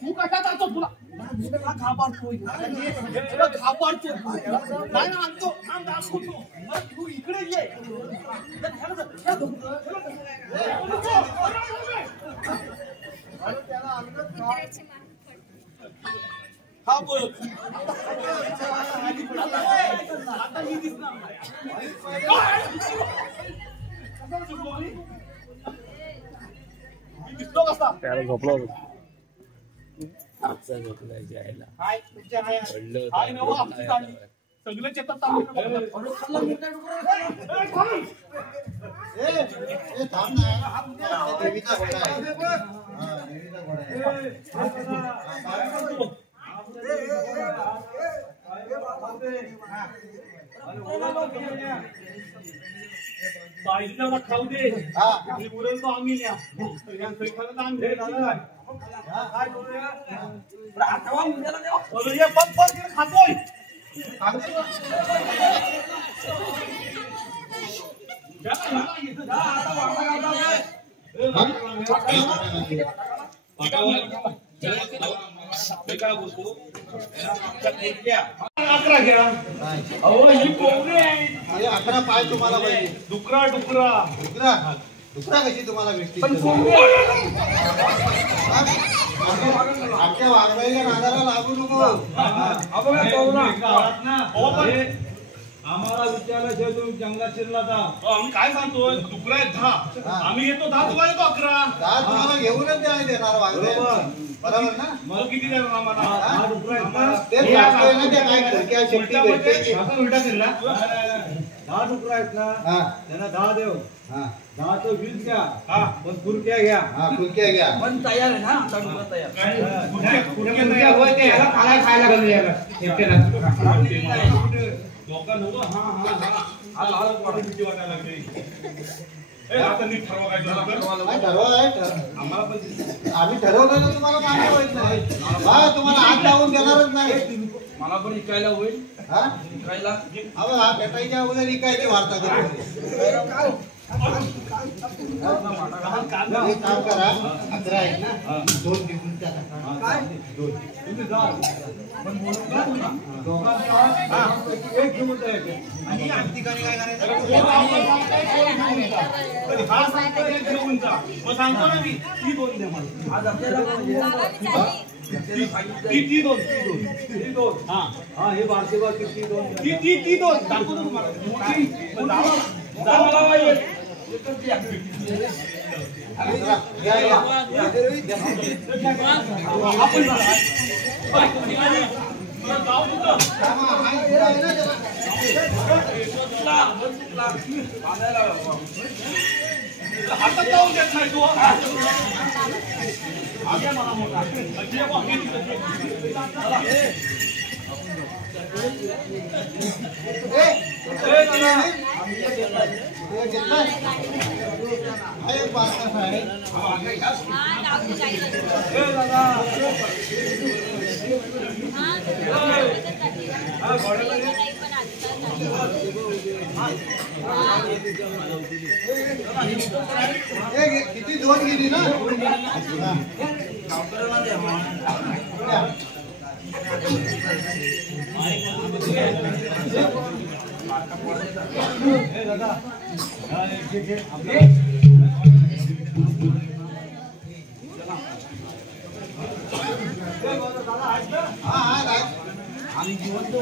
तू कशा जातो तुला तू इकडे ये हा बोल आता मी दिसणार दिसतो कसा त्याला झोपला होता सगळं चेतात बाईला खाऊ दे उरेल तो आम्ही न्या काय करूया खातोय काय बोलतो 11 घ्या अहो ही कोंबडी आहे 11 पाय तुम्हाला पाहिजे डुकरा डुकरा डुकरा डुकरा कशी तुम्हाला भेटते पण कोंबडी आमच्या वाघबाईच्या नादाला लागू नको आम्हाला विचारायचं तुम्ही जंगलात शिरला का आम्ही काय सांगतोय डुकरा आहेत 10 आम्ही येतो 10 तुम्हाला येतो 11 10 तुम्हाला घेऊनच द्यायला देणार वाघबाई बरोबर ना मग किती देणार आम्हाला ते सांगतोय ना त्या काय घरक्या शेपटी भेटते उलटा केला 10 डुकरा आहेत ना त्यांना 10 देव 10 तो 20 घ्या पण कुरक्या घ्या कुरक्या घ्या पण तयार आहे ना आमचा डुकरा तयार खायला घालून यायला लोकांना हा लाल भीती वाटायला लागली आता नीट ठरवा काय आम्हाला पण आम्ही ठरवलं ना तुम्हाला मान्य होत नाही तुम्हाला हात लावून देणारच नाही मला पण इकायला होईल हा इकायला भेटायच्या अगोदर इकायची वार्ता करू एक काम करा 11 आहेत ना 2 घेऊन टाका. काय तुम्ही जा पण बोलू का पुन्हा? दोघांचा एक घेऊन जायचे आणि आठ ठिकाणी काय करायचं हा सांगतो एक घेऊन जा मग सांगतो ना मी ती दोन द्या मला आज आपल्याला ती दोन हा हा हे बारशेबा किती दोन ती दोन दाखवतो तुम्हाला मोठी पण जावा लावा एक एकच द्या. या या आपण जाऊ तिथं. हातात जाऊन देत नाही तू आग्या मला मोठा जे बघ हे तिथं ते. चला. एक बारका साहेब हा गावची काही नसतं. हे दादा हा काही पण आजकाल किती 2 गेली ना हे दादा हा एक घे आपलं हा हा काय आणि जिवंत